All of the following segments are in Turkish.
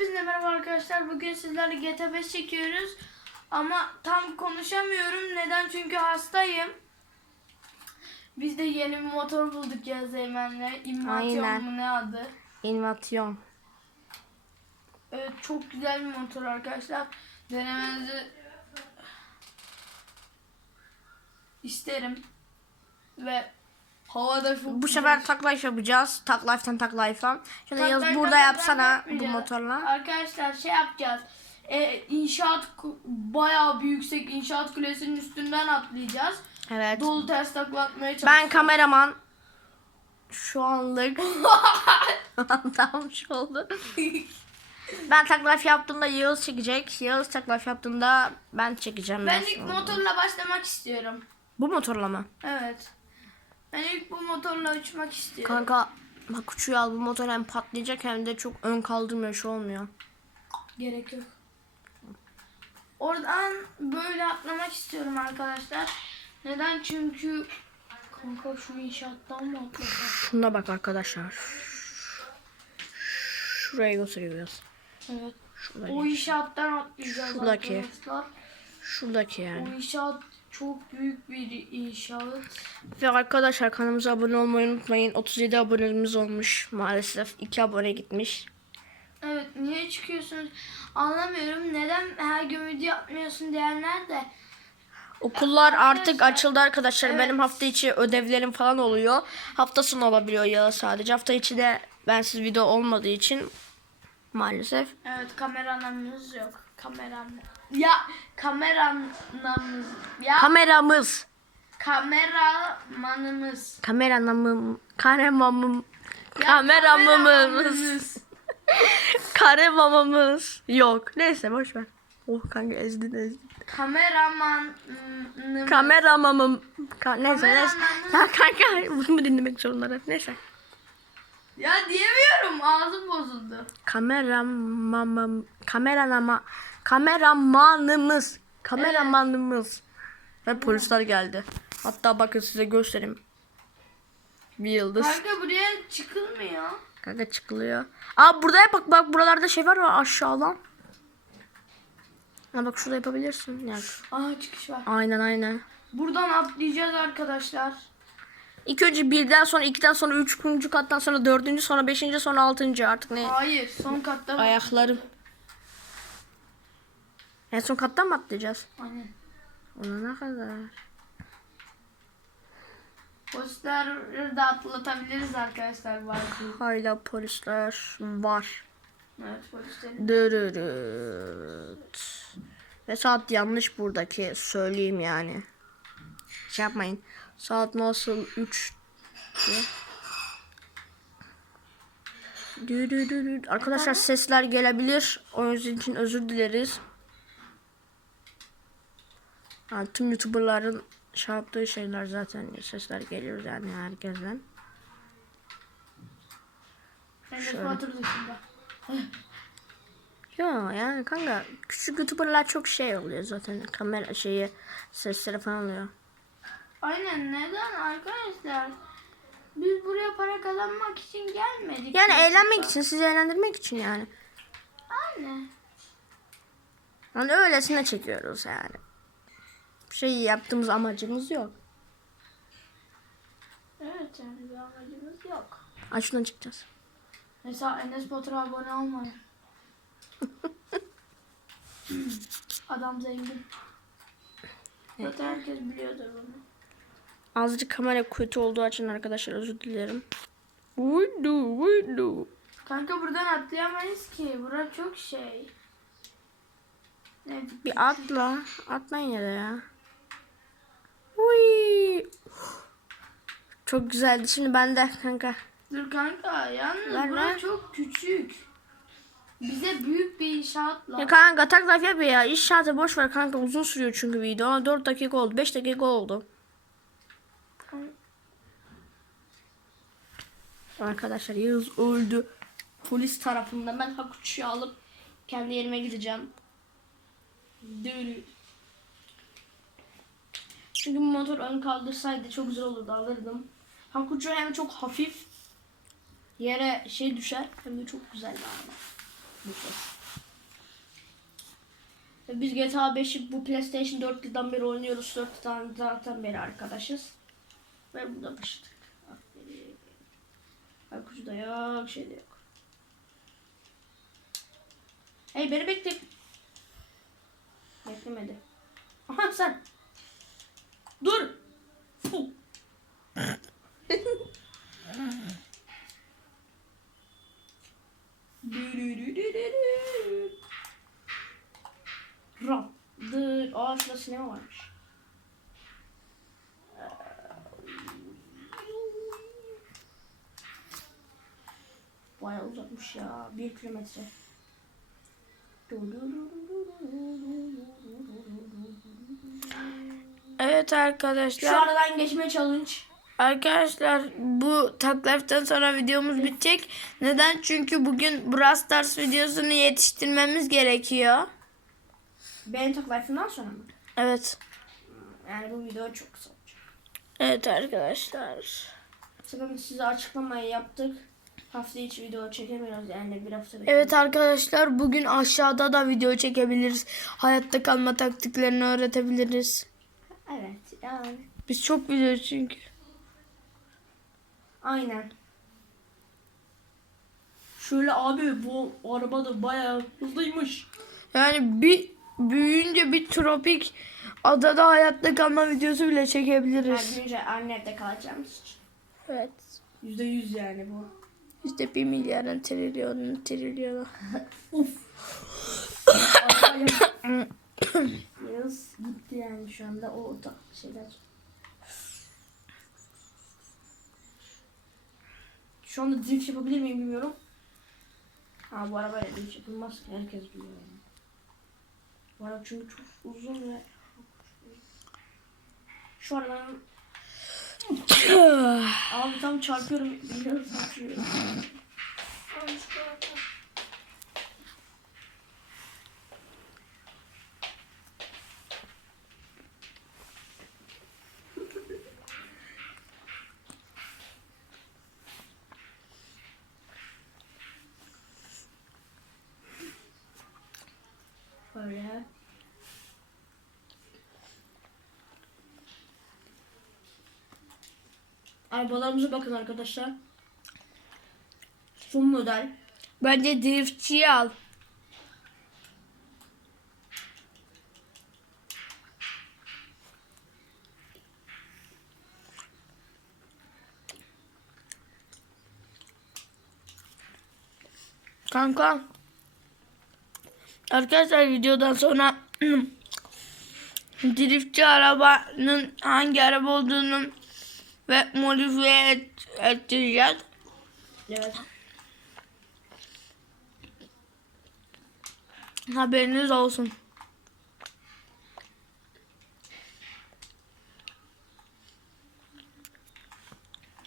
Hepinize merhaba arkadaşlar. Bugün sizlerle GTA 5 çekiyoruz. Ama tam konuşamıyorum. Neden? Çünkü hastayım. Biz de yeni bir motor bulduk ya Zeymen'le. İmmasyon Aynen. mu ne adı? İnvasyon. Evet çok güzel bir motor arkadaşlar. Denemenizi isterim. Ve havada çok Bu sefer tak life yapacağız. Tak life'tan tak life'dan. Şöyle Tak yaz life burada tak yapsana bu motorla. Arkadaşlar şey yapacağız. Ee, inşaat bayağı bir yüksek inşaat kulesinin üstünden atlayacağız. Evet. Dolu ters takla atmaya Ben çalışacağız. kameraman. Şu anlık anlamış oldu. Ben tak life yaptığımda Yağız çekecek. Yağız tak life yaptığında ben çekeceğim. ben ilk motorla başlamak istiyorum. Bu motorla mı? Evet. Ben ilk bu motorla uçmak istiyorum. Kanka bak uçuyor al bu motor hem patlayacak hem de çok ön kaldırmıyor şu olmuyor. Gerek yok. Oradan böyle atlamak istiyorum arkadaşlar. Neden? Çünkü kanka şu inşaattan mı atlasam? Şuna bak arkadaşlar. Şuraya gösteriyoruz. Evet. Şuraya. O inşaattan atlayacağız Şuradaki. arkadaşlar. Şuradaki yani. O inşaat çok büyük bir inşaat. Ve arkadaşlar kanalımıza abone olmayı unutmayın. 37 abonemiz olmuş maalesef. 2 abone gitmiş. Evet niye çıkıyorsunuz anlamıyorum. Neden her gün video atmıyorsun diyenler de. Okullar artık açıldı arkadaşlar. evet. Benim hafta içi ödevlerim falan oluyor. Hafta sonu olabiliyor ya sadece. Hafta içi de bensiz video olmadığı için maalesef. Evet kameranamız yok. Kameram. Ya kameranamız. Ya Kameramız. kameramanımız. Kameranamım. Kameramamım. Ya Kameramamız. kameramanımız. Karemamamız. Yok. Neyse boş ver. Oh kanka ezdin ezdin. Kameramanımız. Kameramamım. Ka neyse neyse. Kameramamız. Ya kanka bunu dinlemek zorundalar? Neyse. Ya diyemiyorum ağzım bozuldu. Kameramamam. Kameranama. Kameramanımız. Kameramanımız. Ve polisler geldi. Hatta bakın size göstereyim. Bir yıldız. Kanka buraya çıkılmıyor. Kanka çıkılıyor. Aa burada bak bak buralarda şey var ya aşağıdan. Ha bak şurada yapabilirsin. Ya. Aha çıkış var. Aynen aynen. Buradan atlayacağız arkadaşlar. İlk önce birden sonra ikiden sonra üçüncü kattan sonra dördüncü sonra beşinci sonra altıncı artık ne? Hayır son katta. Ayaklarım. En son kattan mı atlayacağız? Aynen. Ona ne kadar? Polisleri de atlatabiliriz arkadaşlar var. Hala polisler var. Evet polislerin. Dırırıt. Ve saat yanlış buradaki söyleyeyim yani. Şey yapmayın. Saat nasıl 3 diye. Dürürürüt. Arkadaşlar sesler gelebilir. O yüzden için özür dileriz. Yani tüm youtuberların şey yaptığı şeyler zaten sesler geliyor yani herkesten. Ya yani kanka küçük youtuberlar çok şey oluyor zaten kamera şeyi sesleri falan oluyor. Aynen neden arkadaşlar? Biz buraya para kazanmak için gelmedik. Yani eğlenmek için sizi eğlendirmek için yani. Aynen. Yani öylesine çekiyoruz yani. Şey yaptığımız amacımız yok. Evet yani bir amacımız yok. Ay şuradan çıkacağız. Mesela Enes Batur'a abone olmayın. Adam zengin. Zaten herkes biliyordur bunu. Azıcık kamera kötü olduğu için arkadaşlar özür dilerim. Uydu uydu. Kanka buradan atlayamayız ki. Bura çok şey. Ne? Bir atla. Atlayın ya da ya. Uy. Çok güzeldi. Şimdi ben de kanka. Dur kanka yalnız Ver, bura çok küçük. Bize büyük bir inşaatla. Ya kanka tak laf yap ya. İş şartı boş ver kanka. Uzun sürüyor çünkü video. 4 dakika oldu. 5 dakika oldu. Arkadaşlar Yağız öldü. Polis tarafından ben Hakuçu'yu alıp kendi yerime gideceğim. Dürü. Çünkü bu motor ön kaldırsaydı çok güzel olurdu alırdım. Hakuçu hem çok hafif yere şey düşer hem de çok güzel bir araba. Bu ses. Biz GTA 5'i bu PlayStation 4 yıldan beri oynuyoruz. 4 tane zaten beri arkadaşız. Ve burada başladık. Aferin. Da yok, şey de yok. Hey beni bekle. Beklemedi. Aha sen. Dur. Ram. Dır. Aa şurada sinema varmış. Bayağı uzakmış ya. Bir kilometre. Evet Şu arkadaşlar. aradan geçme challenge. Arkadaşlar bu takliften sonra videomuz bitecek. Neden? Çünkü bugün Brawl Stars videosunu yetiştirmemiz gerekiyor. Benim Talk Life'ından sonra mı? Evet. Yani bu video çok kısa olacak. Evet arkadaşlar. Sakın size açıklamayı yaptık. Hafta içi video çekemiyoruz yani bir hafta Evet arkadaşlar bugün aşağıda da video çekebiliriz. Hayatta kalma taktiklerini öğretebiliriz. Evet yani. Biz çok biliyoruz çünkü. Aynen. Şöyle abi bu araba da bayağı hızlıymış. Yani bir büyüyünce bir tropik adada hayatta kalma videosu bile çekebiliriz. Her günce annede kalacağımız için. Evet. Yüzde yüz yani bu. İşte bir milyarın trilyonun trilyonu. Uf. Yağız gitti yani şu anda o da şeyler. Şu anda drift yapabilir miyim bilmiyorum. Ha bu arabayla drift yapılmaz ki herkes biliyor yani. Bu araba çünkü çok uzun ve şu arabanın abi tam çarpıyorum biliyorum çarpıyorum. Böyle. Arabalarımıza bakın arkadaşlar. Son model. Bence driftçiyi al. Kanka. Arkadaşlar videodan sonra driftçi arabanın hangi araba olduğunu ve modifiye et, ettireceğiz. Evet. Haberiniz olsun.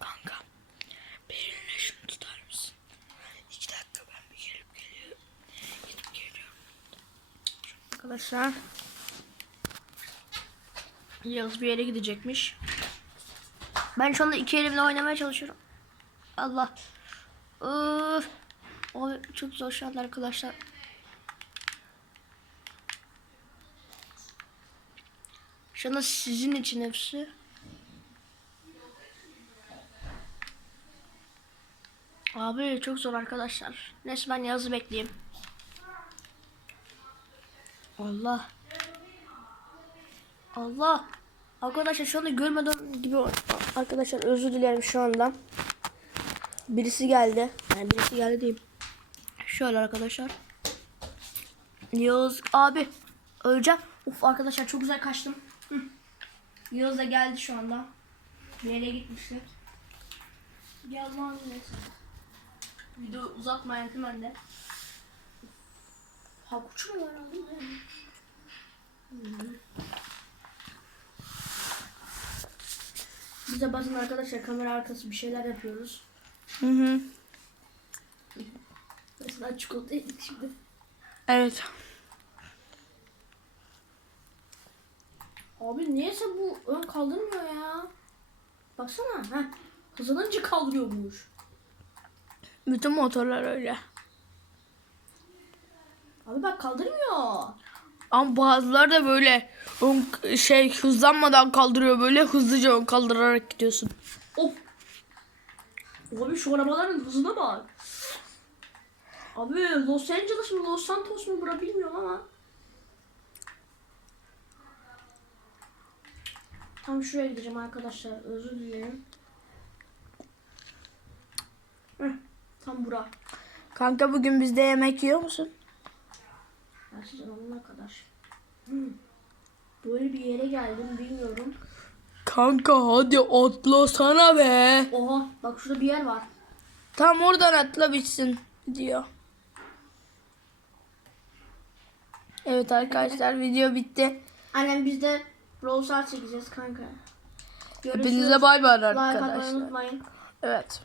Kanka. Bir eline şunu tutar mısın? İki dakika ben bir gelip geliyorum. Gidip geliyorum. Arkadaşlar. Yağız bir yere gidecekmiş. Ben şu anda iki elimle oynamaya çalışıyorum. Allah. Üf. Abi çok zor şu anda arkadaşlar. Şu anda sizin için hepsi. Abi çok zor arkadaşlar. Neyse ben yazı bekleyeyim. Allah. Allah. Arkadaşlar şu anda görmeden gibi arkadaşlar özür dilerim şu anda. Birisi geldi. Yani birisi geldi diyeyim. Şöyle arkadaşlar. Yağız abi öleceğim. Uf arkadaşlar çok güzel kaçtım. Hı. Yağız da geldi şu anda. Bir yere gitmişler. Gel lan neyse. Video uzatmayan hemen de. Ha uçuyorlar abi. Biz de bazen arkadaşlar kamera arkası bir şeyler yapıyoruz. Hı hı. Mesela çikolata yedik şimdi. Evet. Abi niyeyse bu ön kaldırmıyor ya. Baksana. Heh. Hızlanınca kaldırıyormuş. Bütün motorlar öyle. Abi bak kaldırmıyor. Ama bazıları da böyle şey hızlanmadan kaldırıyor böyle hızlıca kaldırarak gidiyorsun. Of. Abi şu arabaların hızına bak. Abi Los Angeles mı Los Santos mu bura bilmiyorum ama. Tam şuraya gideceğim arkadaşlar. Özür dilerim. Heh, tam bura. Kanka bugün bizde yemek yiyor musun? Gerçekten onunla kadar. Hmm. Böyle bir yere geldim bilmiyorum. Kanka hadi atlasana be. Oha bak şurada bir yer var. Tam oradan atla bitsin diyor. Evet arkadaşlar video bitti. Annem biz de Brawl Stars çekeceğiz kanka. Görüşürüz. Hepinize bay bay Like atmayı arkadaşlar. unutmayın. Evet.